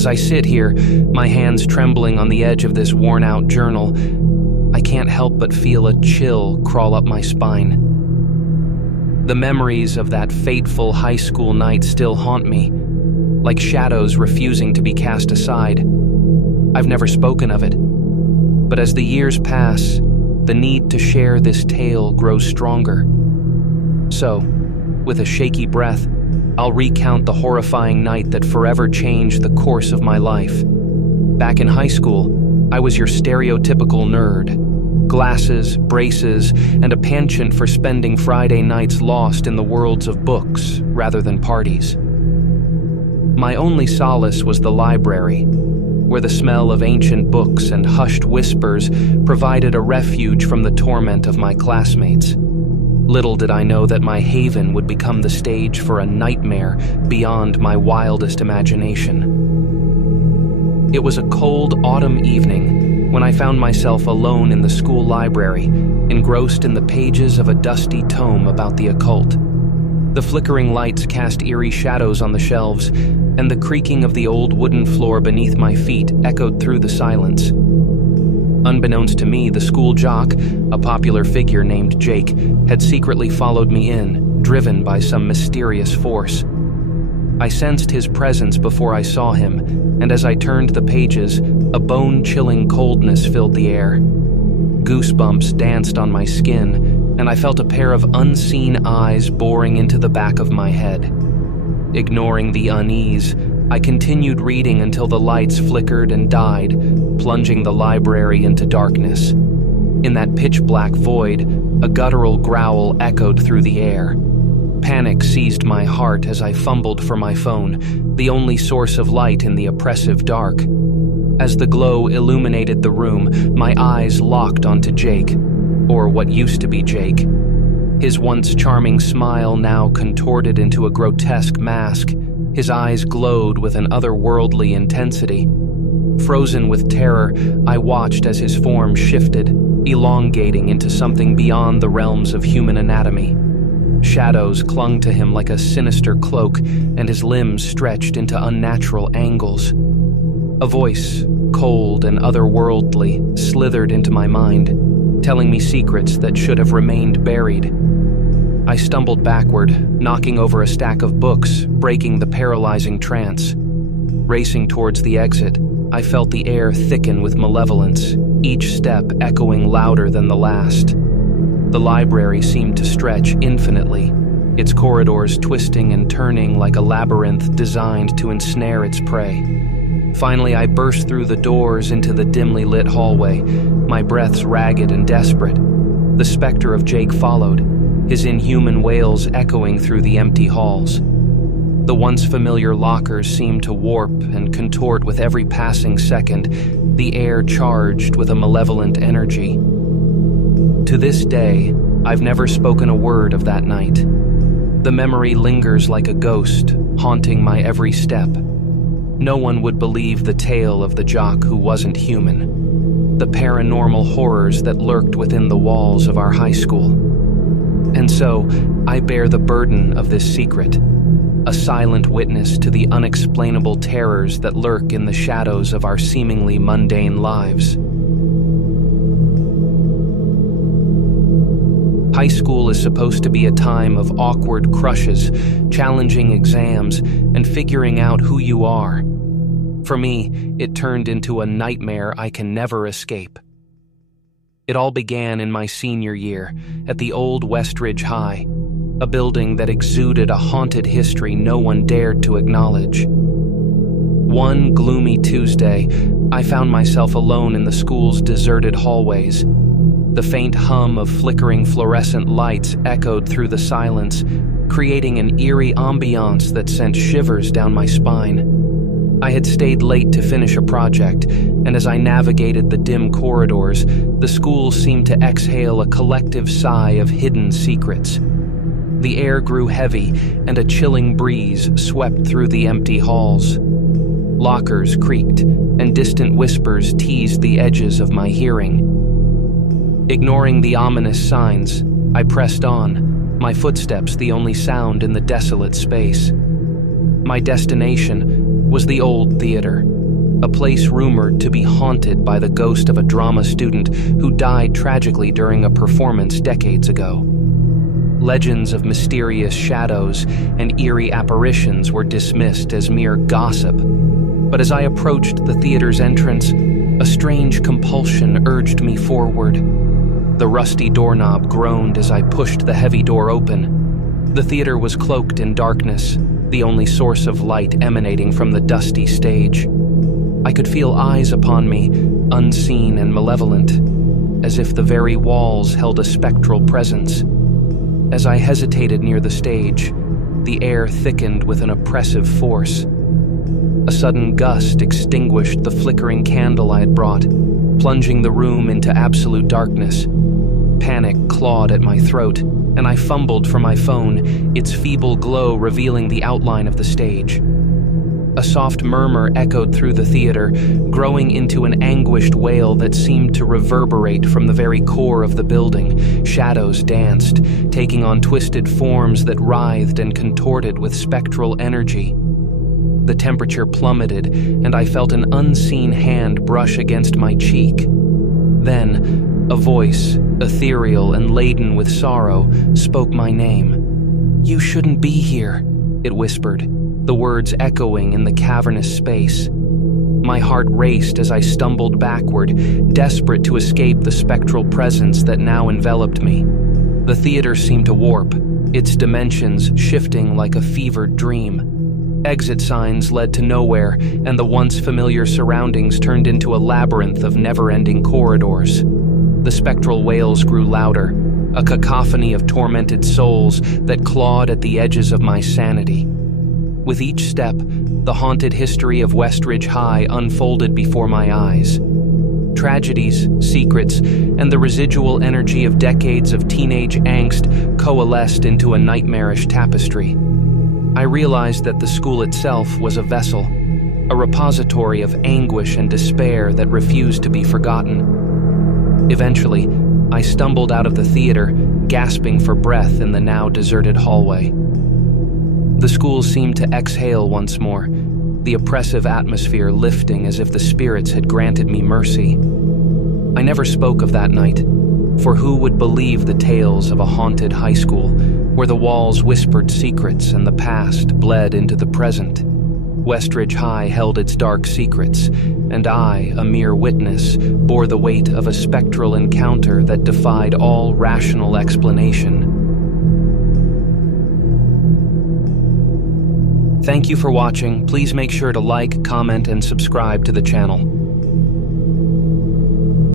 As I sit here, my hands trembling on the edge of this worn-out journal, I can't help but feel a chill crawl up my spine. The memories of that fateful high school night still haunt me, like shadows refusing to be cast aside. I've never spoken of it, but as the years pass, the need to share this tale grows stronger. So, with a shaky breath, I'll recount the horrifying night that forever changed the course of my life. Back in high school, I was your stereotypical nerd. Glasses, braces, and a penchant for spending Friday nights lost in the worlds of books rather than parties. My only solace was the library, where the smell of ancient books and hushed whispers provided a refuge from the torment of my classmates. Little did I know that my haven would become the stage for a nightmare beyond my wildest imagination. It was a cold autumn evening when I found myself alone in the school library, engrossed in the pages of a dusty tome about the occult. The flickering lights cast eerie shadows on the shelves, and the creaking of the old wooden floor beneath my feet echoed through the silence. Unbeknownst to me, the school jock, a popular figure named Jake, had secretly followed me in, driven by some mysterious force. I sensed his presence before I saw him, and as I turned the pages, a bone-chilling coldness filled the air. Goosebumps danced on my skin, and I felt a pair of unseen eyes boring into the back of my head. Ignoring the unease, I continued reading until the lights flickered and died, plunging the library into darkness. In that pitch-black void, a guttural growl echoed through the air. Panic seized my heart as I fumbled for my phone, the only source of light in the oppressive dark. As the glow illuminated the room, my eyes locked onto Jake, or what used to be Jake. His once charming smile now contorted into a grotesque mask. His eyes glowed with an otherworldly intensity. Frozen with terror, I watched as his form shifted, elongating into something beyond the realms of human anatomy. Shadows clung to him like a sinister cloak, and his limbs stretched into unnatural angles. A voice, cold and otherworldly, slithered into my mind, telling me secrets that should have remained buried. I stumbled backward, knocking over a stack of books, breaking the paralyzing trance. Racing towards the exit, I felt the air thicken with malevolence, each step echoing louder than the last. The library seemed to stretch infinitely, its corridors twisting and turning like a labyrinth designed to ensnare its prey. Finally, I burst through the doors into the dimly lit hallway, my breaths ragged and desperate. The specter of Jake followed, his inhuman wails echoing through the empty halls. The once familiar lockers seemed to warp and contort with every passing second, the air charged with a malevolent energy. To this day, I've never spoken a word of that night. The memory lingers like a ghost, haunting my every step. No one would believe the tale of the jock who wasn't human, the paranormal horrors that lurked within the walls of our high school. And so, I bear the burden of this secret, a silent witness to the unexplainable terrors that lurk in the shadows of our seemingly mundane lives. High school is supposed to be a time of awkward crushes, challenging exams, and figuring out who you are. For me, it turned into a nightmare I can never escape. It all began in my senior year, at the old Westridge High, a building that exuded a haunted history no one dared to acknowledge. One gloomy Tuesday, I found myself alone in the school's deserted hallways. The faint hum of flickering fluorescent lights echoed through the silence, creating an eerie ambiance that sent shivers down my spine. I had stayed late to finish a project, and as I navigated the dim corridors, the school seemed to exhale a collective sigh of hidden secrets. The air grew heavy, and a chilling breeze swept through the empty halls. Lockers creaked, and distant whispers teased the edges of my hearing. Ignoring the ominous signs, I pressed on, my footsteps the only sound in the desolate space. My destination, was the old theater, a place rumored to be haunted by the ghost of a drama student who died tragically during a performance decades ago. Legends of mysterious shadows and eerie apparitions were dismissed as mere gossip, but as I approached the theater's entrance, a strange compulsion urged me forward. The rusty doorknob groaned as I pushed the heavy door open. The theater was cloaked in darkness, the only source of light emanating from the dusty stage. I could feel eyes upon me, unseen and malevolent, as if the very walls held a spectral presence. As I hesitated near the stage, the air thickened with an oppressive force. A sudden gust extinguished the flickering candle I had brought, plunging the room into absolute darkness. Panic clawed at my throat, and I fumbled for my phone, its feeble glow revealing the outline of the stage. A soft murmur echoed through the theater, growing into an anguished wail that seemed to reverberate from the very core of the building. Shadows danced, taking on twisted forms that writhed and contorted with spectral energy. The temperature plummeted, and I felt an unseen hand brush against my cheek. Then, a voice, ethereal and laden with sorrow, spoke my name. "You shouldn't be here," it whispered, the words echoing in the cavernous space. My heart raced as I stumbled backward, desperate to escape the spectral presence that now enveloped me. The theater seemed to warp, its dimensions shifting like a fevered dream. Exit signs led to nowhere, and the once familiar surroundings turned into a labyrinth of never-ending corridors. The spectral wails grew louder, a cacophony of tormented souls that clawed at the edges of my sanity. With each step, the haunted history of Westridge High unfolded before my eyes. Tragedies, secrets, and the residual energy of decades of teenage angst coalesced into a nightmarish tapestry. I realized that the school itself was a vessel, a repository of anguish and despair that refused to be forgotten. Eventually, I stumbled out of the theater, gasping for breath in the now deserted hallway. The school seemed to exhale once more, the oppressive atmosphere lifting as if the spirits had granted me mercy. I never spoke of that night, for who would believe the tales of a haunted high school, where the walls whispered secrets and the past bled into the present? Westridge High held its dark secrets, and I, a mere witness, bore the weight of a spectral encounter that defied all rational explanation. Thank you for watching. Please make sure to like, comment, and subscribe to the channel.